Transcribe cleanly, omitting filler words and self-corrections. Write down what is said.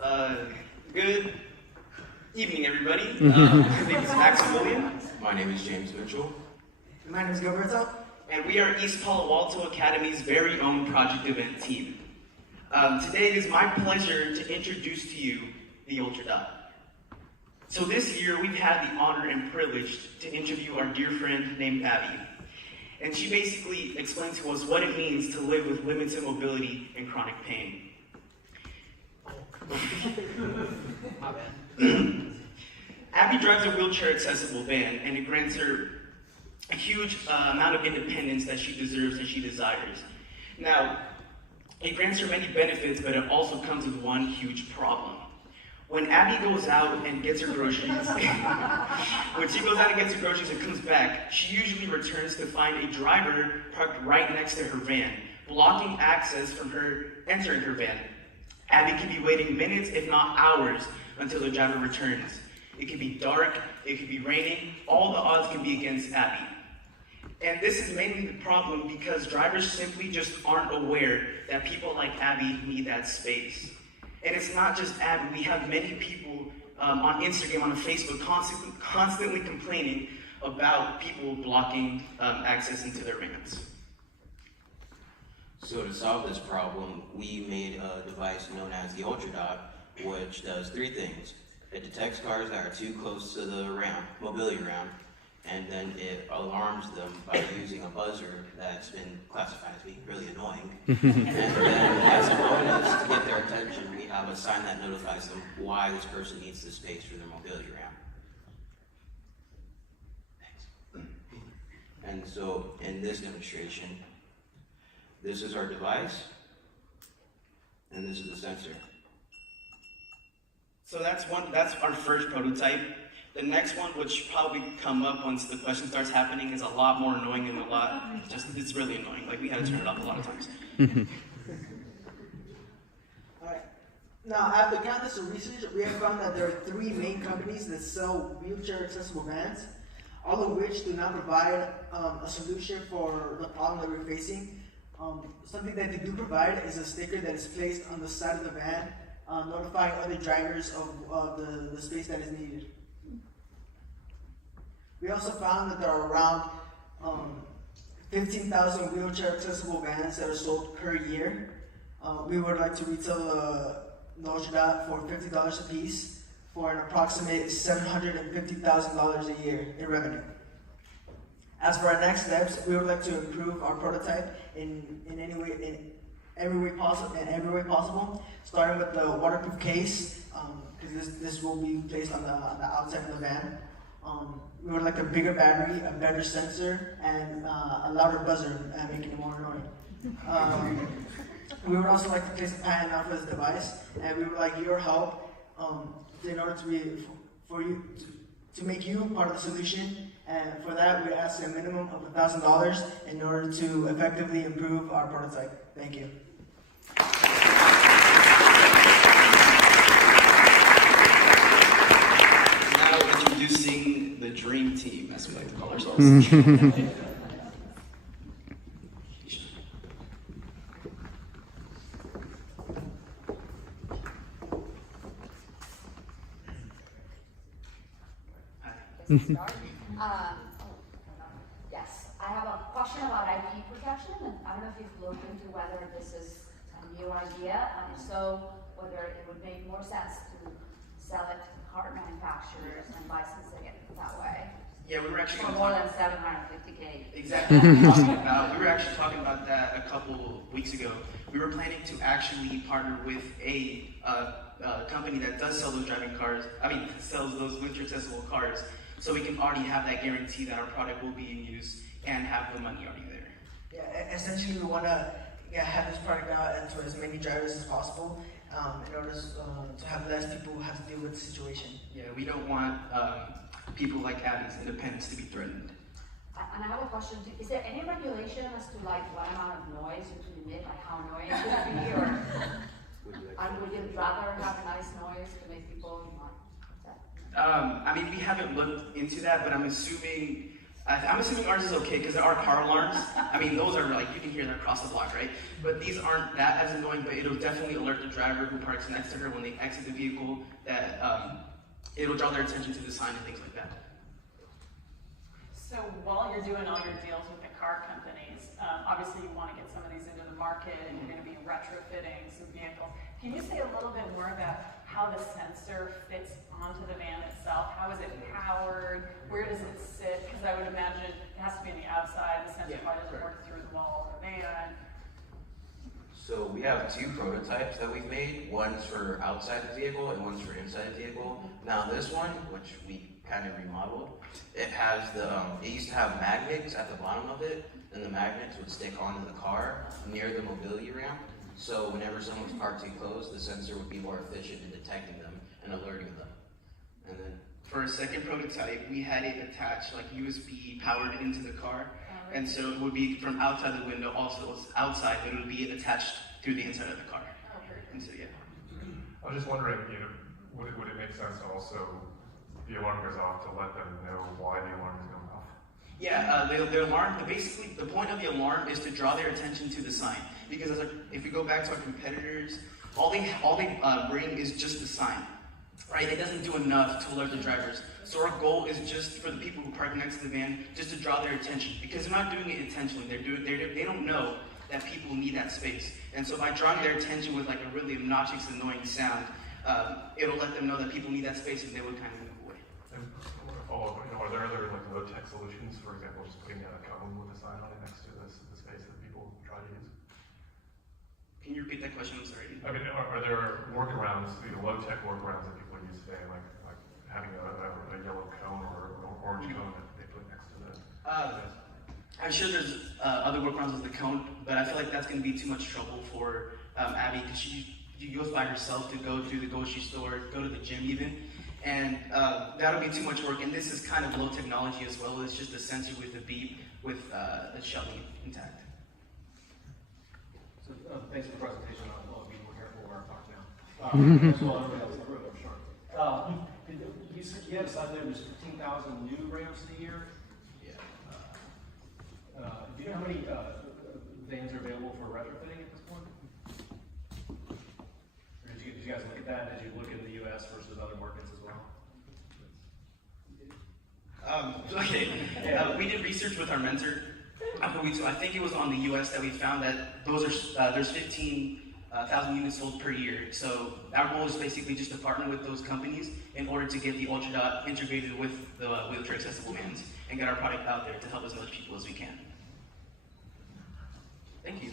Good evening, everybody. My name is Maximilian. My name is James Mitchell. My name is Gilberto. And we are East Palo Alto Academy's very own project event team. Today it is my pleasure to introduce to you the UltraDot. So this year we've had the honor and privilege to interview our dear friend named Abby. And she basically explained to us what it means to live with limited mobility and chronic pain. My bad. Abby drives a wheelchair-accessible van, and it grants her a huge amount of independence that she deserves and she desires. Now, it grants her many benefits, but it also comes with one huge problem. When Abby goes out and gets her groceries, and comes back, she usually returns to find a driver parked right next to her van, blocking access from her entering her van. Abby can be waiting minutes, if not hours, until the driver returns. It can be dark, it can be raining, all the odds can be against Abby. And this is mainly the problem because drivers simply just aren't aware that people like Abby need that space. And it's not just Abby, we have many people on Instagram, on Facebook, constantly complaining about people blocking access into their vans. So to solve this problem, we made a device known as the UltraDot, which does three things. It detects cars that are too close to the ramp, mobility ramp, and then it alarms them by using a buzzer that's been classified as being really annoying. And then as a bonus, to get their attention, we have a sign that notifies them why this person needs the space for their mobility ramp. And so in this demonstration, this is our device, and this is the sensor. So that's our first prototype. The next one, which probably come up once the question starts happening, is a lot more annoying and it's really annoying. Like, we had to turn it off a lot of times. Alright. Now, after countless research, we have found that there are three main companies that sell wheelchair-accessible vans, all of which do not provide a solution for the problem that we're facing. Something that they do provide is a sticker that is placed on the side of the van, notifying other drivers of the space that is needed. We also found that there are around 15,000 wheelchair-accessible vans that are sold per year. We would like to retail the UltraDot for $50 a piece for an approximate $750,000 a year in revenue. As for our next steps, we would like to improve our prototype in every way possible, starting with the waterproof case, because this will be placed on the outside of the van. We would like a bigger battery, a better sensor, and a louder buzzer, making it more annoying. We would also like to place a patent out for this device, and we would like your help in order to make you part of the solution. And for that, we ask a minimum of $1,000 in order to effectively improve our prototype. Thank you. Now introducing the Dream Team, as we like to call ourselves. Yes, I have a question about IP protection, and I don't know if you've looked into whether this is a new idea, and if so, whether it would make more sense to sell it to car manufacturers and licensing it that way. Yeah, we were actually For more than $750K. Exactly. We were actually talking about that a couple weeks ago. We were planning to actually partner with a company that does sell those sells those wheelchair-accessible cars, so we can already have that guarantee that our product will be in use and have the money already there. Yeah, essentially we want to have this product out to as many drivers as possible in order to have less people who have to deal with the situation. Yeah, we don't want people like Abby's independence to be threatened. And I have a question too. Is there any regulation as to like what amount of noise you can emit, like how annoying it should be, or would you rather have a nice noise to make people not upset? We haven't looked into that, but I'm assuming I'm assuming ours is okay because there are car alarms. I mean, those are like, you can hear them across the block, right? But these aren't that as annoying, but it'll definitely alert the driver who parks next to her when they exit the vehicle that it'll draw their attention to the sign and things like that. So while you're doing all your deals with the car companies, obviously you want to get some of these into the market and you're going to be retrofitting some vehicles. Can you say a little bit more about how the sensor fits onto the van itself? How is it powered? Where does it sit? Because I would imagine it has to be on the outside. The sensor probably doesn't work through the wall of the van. So we have 2 prototypes that we've made. One's for outside the vehicle and one's for inside the vehicle. Now this one, which we kind of remodeled, it has it used to have magnets at the bottom of it, and the magnets would stick onto the car near the mobility ramp. So whenever someone's parked too close, the sensor would be more efficient in detecting them and alerting them. And then For a second prototype, we had it attached, like USB powered into the car. And so it would be from outside the window, also outside, but it would be attached through the inside of the car. And so, yeah. I was just wondering, would it make sense to also, the alarm goes off, to let them know why the alarm is going off? Yeah, the alarm, basically, the point of the alarm is to draw their attention to the sign. Because if we go back to our competitors, all they bring is just the sign, right? It doesn't do enough to alert the drivers. So our goal is just for the people who park next to the van, just to draw their attention. Because they're not doing it intentionally. They don't know that people need that space. And so by drawing their attention with like a really obnoxious, annoying sound, it'll let them know that people need that space and they would kind of move away. And a follow-up, are there other like low-tech solutions, for example, just putting a cone with a sign on it next to the space that people try to use? Can you repeat that question? I'm sorry. I mean, are there workarounds, low-tech workarounds that people use today, like having a yellow cone or orange cone that they put next to the I'm sure there's other workarounds with the cone, but I feel like that's going to be too much trouble for Abby because she goes by herself to go to the grocery store, go to the gym even, and that'll be too much work. And this is kind of low technology as well. It's just a sensor with a beep with the shelving intact. So thanks for the presentation. I'll be more careful where I talk now. As well, everybody else in the room, I'm sure. You said you had a slide there. There's 15,000 new ramps a year. Do you know how many vans are available for retrofitting at this point? Or did you guys look at that? Did you look at the U.S. versus other markets as well? Okay, we did research with our mentor. I think it was on the U.S. that we found that there's 15,000 units sold per year. So our goal is basically just to partner with those companies in order to get the UltraDot integrated with the wheelchair accessible vans and get our product out there to help as much people as we can. Thank you.